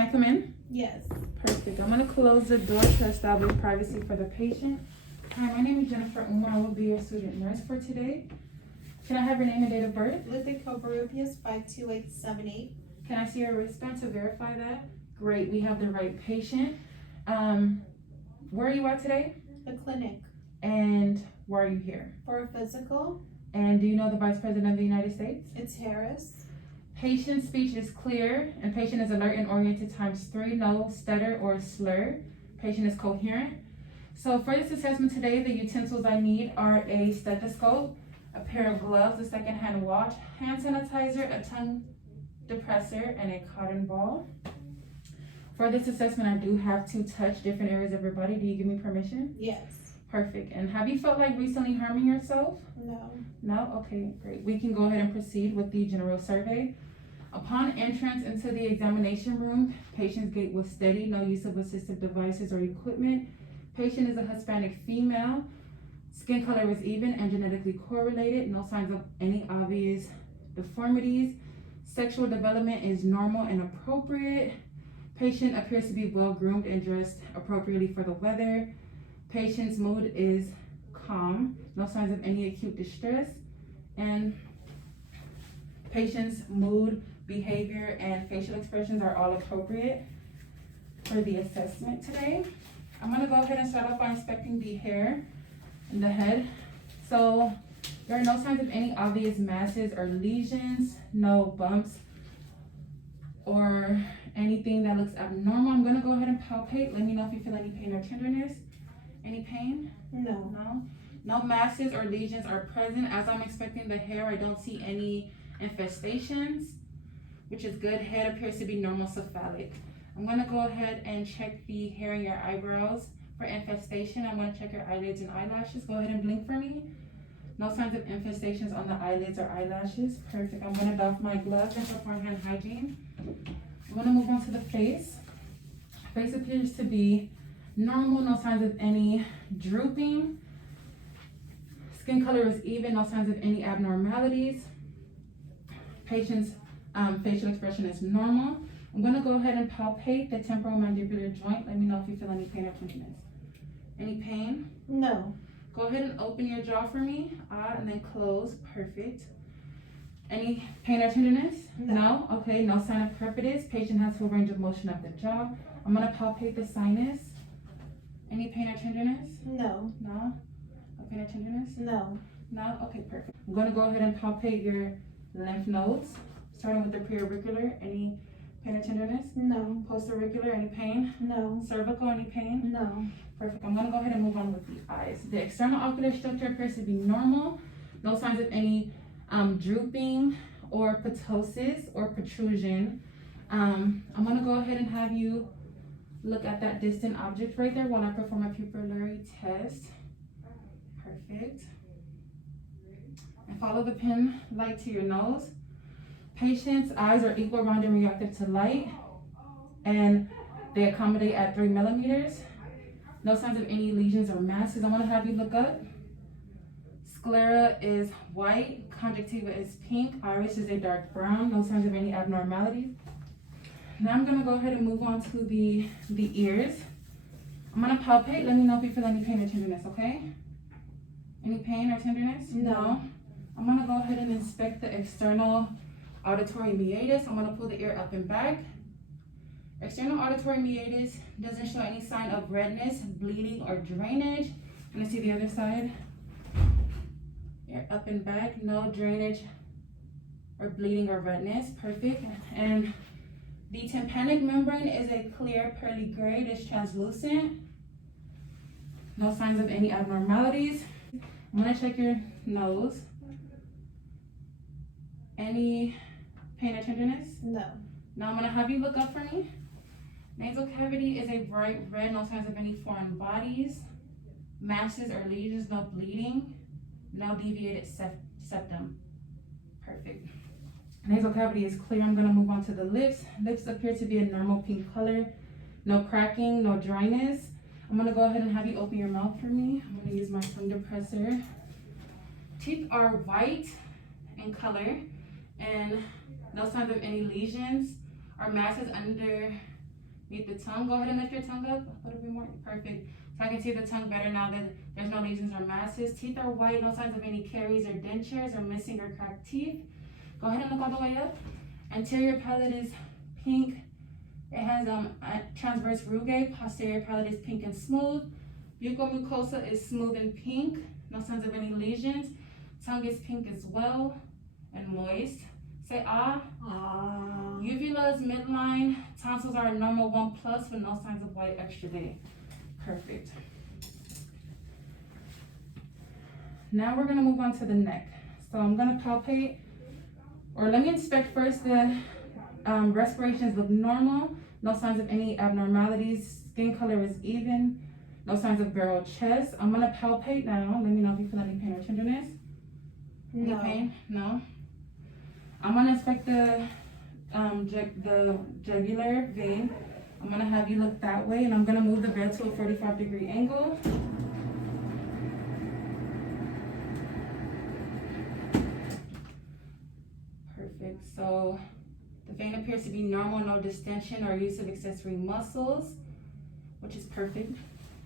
I come in? Yes. Perfect. I'm going to close the door to establish privacy for the patient. Hi, my name is Jennifer Umar. I will be your student nurse for today. Can I have your name and date of birth? Lithico Barubius 52878. Can I see your wristband to verify that? Great. We have the right patient. Where are you at today? The clinic. And why are you here? For a physical. And do you know the Vice President of the United States? It's Harris. Patient's speech is clear and patient is alert and oriented ×3, no stutter or slur. Patient is coherent. So for this assessment today, the utensils I need are a stethoscope, a pair of gloves, a second-hand watch, hand sanitizer, a tongue depressor, and a cotton ball. For this assessment, I do have to touch different areas of your body. Do you give me permission? Yes. Perfect. And have you felt like recently harming yourself? No. No? Okay, great. We can go ahead and proceed with the general survey. Upon entrance into the examination room, patient's gait was steady, no use of assistive devices or equipment. Patient is a Hispanic female. Skin color was even and genetically correlated. No signs of any obvious deformities. Sexual development is normal and appropriate. Patient appears to be well groomed and dressed appropriately for the weather. Patient's mood is calm. No signs of any acute distress. And patient's mood, behavior, and facial expressions are all appropriate for the assessment today. I'm gonna go ahead and start off by inspecting the hair and the head. So there are no signs of any obvious masses or lesions, no bumps or anything that looks abnormal. I'm gonna go ahead and palpate. Let me know if you feel any pain or tenderness. Any pain? No. No? No masses or lesions are present. As I'm inspecting the hair, I don't see any infestations, which is good. Head appears to be normal cephalic. I'm gonna go ahead and check the hair in your eyebrows for infestation. I'm gonna check your eyelids and eyelashes. Go ahead and blink for me. No signs of infestations on the eyelids or eyelashes. Perfect. I'm gonna doff my gloves and perform hand hygiene. I'm gonna move on to the face. Face appears to be normal, no signs of any drooping. Skin color is even, no signs of any abnormalities. Patient's facial expression is normal. I'm gonna go ahead and palpate the temporomandibular joint. Let me know if you feel any pain or tenderness. Any pain? No. Go ahead and open your jaw for me. And then close. Perfect. Any pain or tenderness? No. Okay, no sign of crepitus. Patient has full range of motion of the jaw. I'm gonna palpate the sinus. Any pain or tenderness? No. No? No pain or tenderness? No. No? Okay, perfect. I'm gonna go ahead and palpate your lymph nodes, starting with the preauricular. Any pain or tenderness? No. Postauricular, any pain? No. Cervical, any pain? No. Perfect. I'm gonna go ahead and move on with the eyes. The external ocular structure appears to be normal. No signs of any drooping or ptosis or protrusion. I'm gonna go ahead and have you look at that distant object right there while I perform a pupillary test. Perfect. And follow the pin light to your nose. Patient's eyes are equal, round, and reactive to light, and they accommodate at 3 millimeters. No signs of any lesions or masses. I'm gonna have you look up. Sclera is white, conjunctiva is pink, iris is a dark brown. No signs of any abnormalities. Now I'm gonna go ahead and move on to the ears. I'm gonna palpate. Let me know if you feel any pain or tenderness, okay? Any pain or tenderness? No. I'm gonna go ahead and inspect the external auditory meatus. I'm gonna pull the ear up and back. External auditory meatus doesn't show any sign of redness, bleeding, or drainage. I'm gonna see the other side. Ear up and back, no drainage or bleeding or redness. Perfect. And the tympanic membrane is a clear pearly gray. It is translucent. No signs of any abnormalities. I'm gonna check your nose. Any pain or tenderness? No. Now I'm gonna have you look up for me. Nasal cavity is a bright red, no signs of any foreign bodies, masses or lesions, no bleeding, no deviated septum. Perfect. Nasal cavity is clear. I'm gonna move on to the lips. Lips appear to be a normal pink color, no cracking, no dryness. I'm gonna go ahead and have you open your mouth for me. I'm gonna use my tongue depressor. Teeth are white in color and no signs of any lesions or masses under Meet the tongue. Go ahead and lift your tongue up a little bit more. Perfect. So I can see the tongue better now that there's no lesions or masses. Teeth are white, no signs of any caries or dentures or missing or cracked teeth. Go ahead and look all the way up. Anterior palate is pink. It has transverse rugae. Posterior palate is pink and smooth. Buccal mucosa is smooth and pink. No signs of any lesions. Tongue is pink as well and moist. Say ah. Ah. Uvula is midline. Tonsils are a normal 1+ with no signs of white exudate. Perfect. Now we're gonna move on to the neck. So I'm gonna palpate, or let me inspect first. The respirations look normal. No signs of any abnormalities. Skin color is even. No signs of barrel chest. I'm gonna palpate now. Let me know if you feel any pain or tenderness. Any pain? No. I'm gonna inspect the jugular vein. I'm gonna have you look that way, and I'm gonna move the bed to a 45-degree angle. Perfect. So the vein appears to be normal, no distension or use of accessory muscles, which is perfect.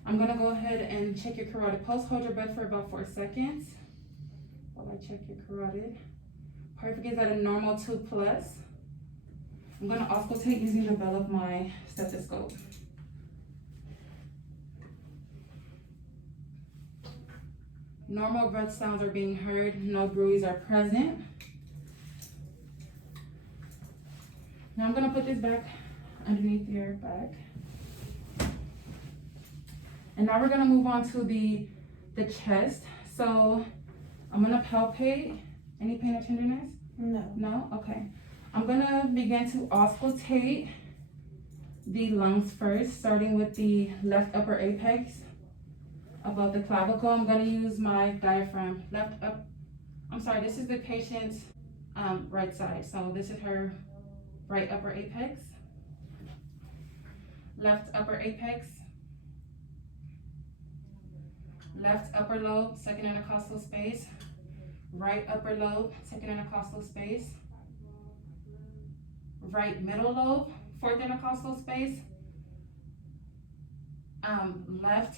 I'm gonna go ahead and check your carotid pulse. Hold your breath for about 4 seconds while I check your carotid. Perfect, is at a normal 2+. I'm gonna auscultate using the bell of my stethoscope. Normal breath sounds are being heard. No bruits are present. Now I'm gonna put this back underneath your back. And now we're gonna move on to the chest. So I'm gonna palpate. Any pain or tenderness? No. No? Okay. I'm gonna begin to auscultate the lungs first, starting with the left upper apex above the clavicle. I'm gonna use my diaphragm. This is the patient's right side. So this is her right upper apex. Left upper apex. Left upper lobe, second intercostal space. Right upper lobe, second intercostal space. Right middle lobe, fourth intercostal space. Left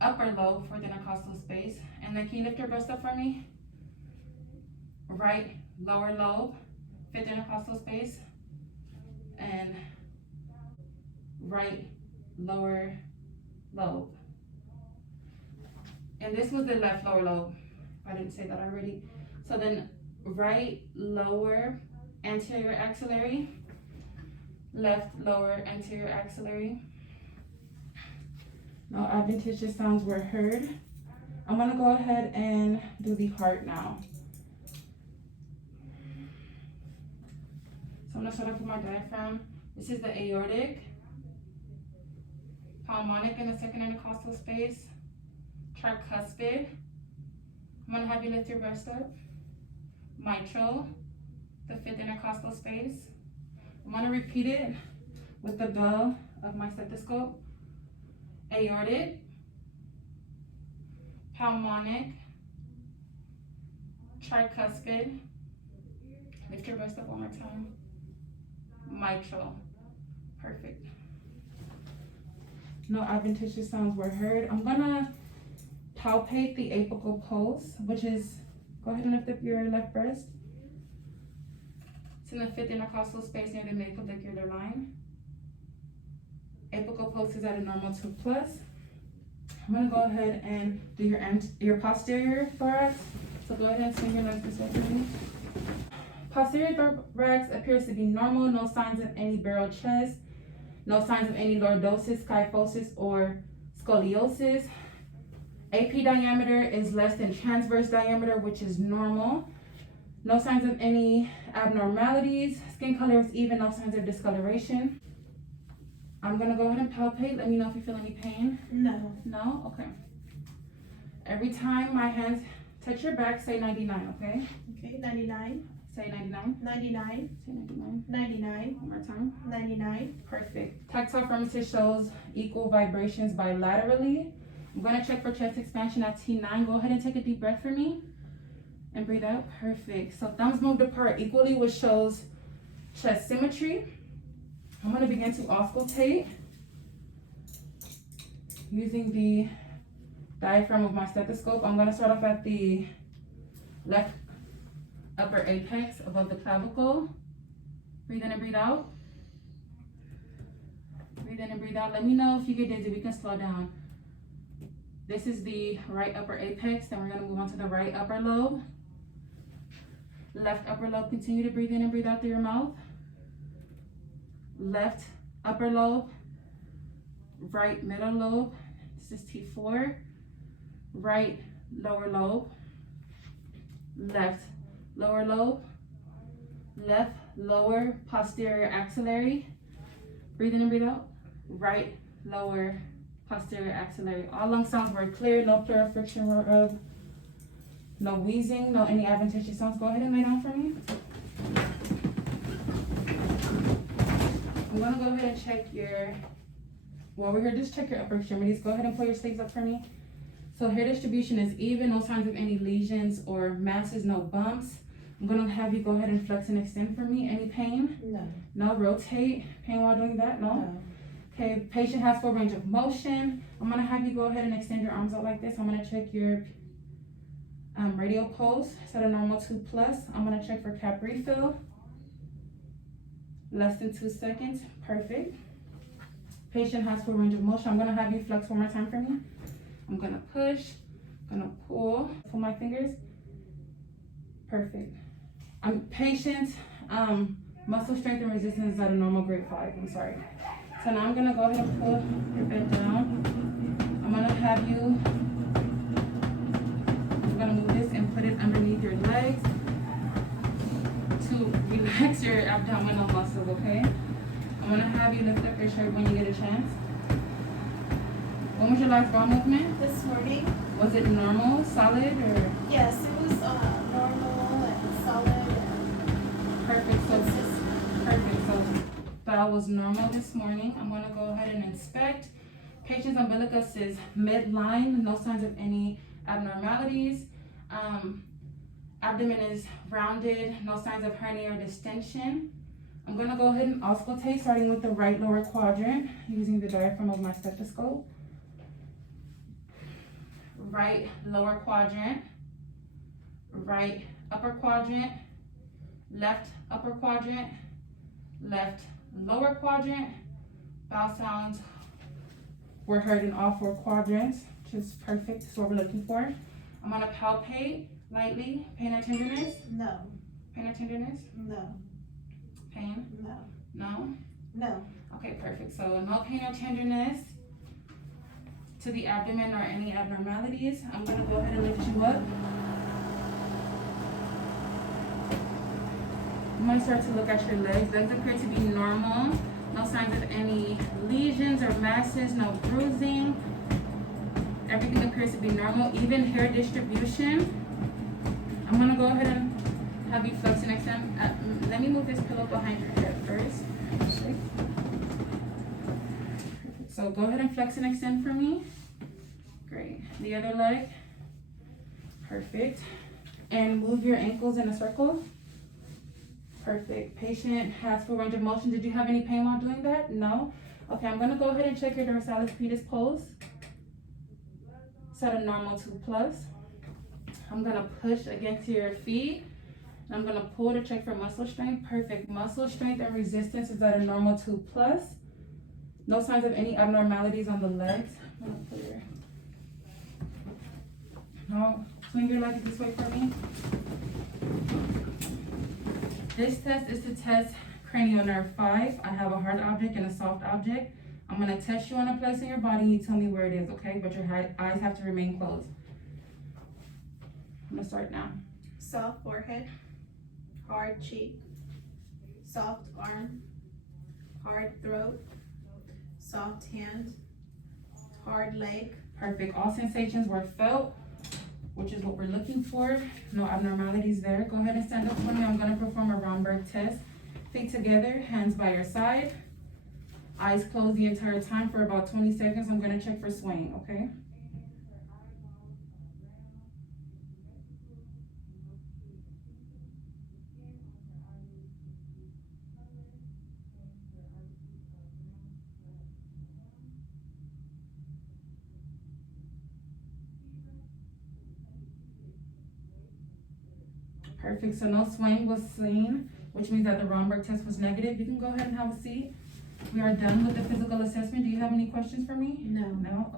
upper lobe, fourth intercostal space. And then can you lift your breast up for me? Right lower lobe, fifth intercostal space. And right lower lobe. And this was the left lower lobe. I didn't say that already. So then right lower anterior axillary, left lower anterior axillary. No adventitious sounds were heard. I'm gonna go ahead and do the heart now. So I'm gonna start off with my diaphragm. This is the aortic, pulmonic in the second intercostal space, tricuspid. I'm gonna have you lift your breast up. Mitral, the fifth intercostal space. I'm gonna repeat it with the bell of my stethoscope. Aortic, pulmonic, tricuspid. Lift your breast up one more time. Mitral. Perfect. No adventitious sounds were heard. I'm gonna palpate the apical pulse, which is, go ahead and lift up your left breast. It's in the fifth intercostal space near the midclavicular line. Apical pulse is at a normal 2+. I'm gonna go ahead and do your posterior thorax. So go ahead and swing your legs this way for me. Posterior thorax appears to be normal. No signs of any barrel chest. No signs of any lordosis, kyphosis, or scoliosis. AP diameter is less than transverse diameter, which is normal. No signs of any abnormalities. Skin color is even, no signs of discoloration. I'm gonna go ahead and palpate. Let me know if you feel any pain. No. No? Okay. Every time my hands touch your back, say 99, okay? Okay, 99. Say 99. 99. Say 99. 99. One more time. 99. Perfect. Tactile firmness shows equal vibrations bilaterally. I'm gonna check for chest expansion at T9. Go ahead and take a deep breath for me. And breathe out. Perfect. So thumbs moved apart equally, which shows chest symmetry. I'm gonna begin to auscultate using the diaphragm of my stethoscope. I'm gonna start off at the left upper apex above the clavicle. Breathe in and breathe out. Breathe in and breathe out. Let me know if you get dizzy, we can slow down. This is the right upper apex, then we're gonna move on to the right upper lobe. Left upper lobe, continue to breathe in and breathe out through your mouth. Left upper lobe, right middle lobe, this is T4. Right lower lobe, left lower lobe, left lower posterior axillary. Breathe in and breathe out. Right lower posterior axillary. All lung sounds were clear, no pleural friction, no wheezing, no any adventitious sounds. Go ahead and lay down for me. I'm gonna go ahead and check your, well, we're here just check your upper extremities. Go ahead and pull your sleeves up for me. So hair distribution is even, no signs of any lesions or masses, no bumps. I'm gonna have you go ahead and flex and extend for me. Any pain? No. No. Rotate. Pain while doing that? No. No. Okay, patient has full range of motion. I'm gonna have you go ahead and extend your arms out like this. I'm gonna check your radial pulse, set a normal 2+. I'm gonna check for cap refill. Less than 2 seconds, perfect. Patient has full range of motion. I'm gonna have you flex one more time for me. I'm gonna push, gonna pull my fingers. Perfect. Patient, muscle strength and resistance is at a normal grade 5, I'm sorry. So now I'm gonna go ahead and pull your bed down. I'm gonna have you, I'm gonna move this and put it underneath your legs to relax your abdominal muscles, okay? I'm gonna have you lift up your shirt when you get a chance. When was your last bowel movement? This morning? Was it normal, solid, or? Yes, it was normal and solid and Perfect, so consistent. perfect. So bowel was normal this morning. I'm gonna go ahead and inspect. Patient's umbilicus is midline, no signs of any abnormalities. Abdomen is rounded, no signs of hernia or distension. I'm gonna go ahead and auscultate, starting with the right lower quadrant, using the diaphragm of my stethoscope. Right lower quadrant, right upper quadrant, left upper quadrant, left lower quadrant. Bowel sounds were heard in all 4 quadrants, which is perfect. That's what we're looking for. I'm gonna palpate lightly. Pain or tenderness? No. Pain or tenderness? No. Pain? No. No? No. Okay, perfect. So no pain or tenderness to the abdomen or any abnormalities. I'm gonna go ahead and lift you up. I'm gonna start to look at your legs. Legs appear to be normal. No signs of any lesions or masses, no bruising. Everything appears to be normal, even hair distribution. I'm gonna go ahead and have you flex and extend. Let me move this pillow behind your head first. So go ahead and flex and extend for me. Great. The other leg. Perfect. And move your ankles in a circle. Perfect. Patient has full range of motion. Did you have any pain while doing that? No? Okay, I'm gonna go ahead and check your dorsalis pedis pulse. Set a normal 2+. I'm gonna push against your feet. And I'm gonna pull to check for muscle strength. Perfect. Muscle strength and resistance is at a normal 2+. No signs of any abnormalities on the legs. I'm gonna put your, now swing your legs this way for me. This test is to test cranial nerve 5. I have a hard object and a soft object. I'm gonna test you on a place in your body and you tell me where it is, okay? But your eyes have to remain closed. I'm gonna start now. Soft forehead, hard cheek, soft arm, hard throat, soft hand, hard leg. Perfect. All sensations were felt, which is what we're looking for. No abnormalities there. Go ahead and stand up for me. I'm gonna perform a Romberg test. Feet together, hands by your side. Eyes closed the entire time for about 20 seconds. I'm gonna check for swaying, okay? Perfect, so no swelling was seen, which means that the Romberg test was negative. You can go ahead and have a seat. We are done with the physical assessment. Do you have any questions for me? No. No?